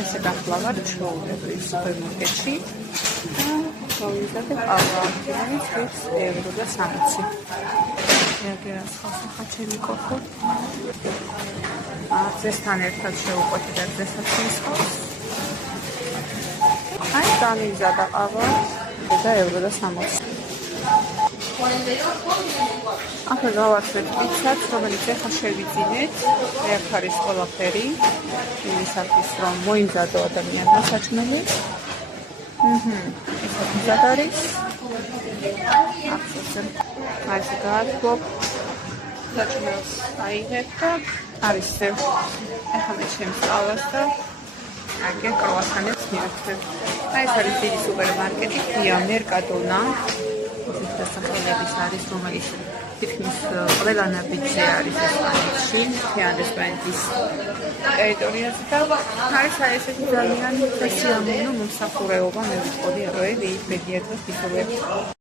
ესე გახლავართ ჩვეულებრივ სუპერმარკეტში და გავიზარდე ყავა, რომელიც €1.60. რეაგირებს ხალხი კოფო. ძესთან ერთად შევუყვეთი და ძესაც მისხავს. აი, გამიზარდა ყავა და €1.60. ახლა გავაცვლეთ პიცაც, რომელიც ახლა შევიძინეთ. აქ არის ყველაფერი იმისათვის, რომ მოიმზადო ადამიანმა საჭმელი. ესა მზად არის. აი, ეს გაათბობ. საჭმელს აიღებ და არის ეს. ახლა მე შემსწავლას და აგე კრუასანებს მივეცვლებ. აი, ეს არის დიდი სუპერმარკეტი, ქვია მერკადონა. დასახელების არის, რომელიც თითქმის ყველა ნაბიჯზე არის ესპანეთში, მთიანი ესპანეთის ტერიტორიაზე და არის ესეთი ძალიან სიამოვნო მომსახურეობა, მე ვიტყოდი, რომ ვიკიპედიაზე ვფიქრობ.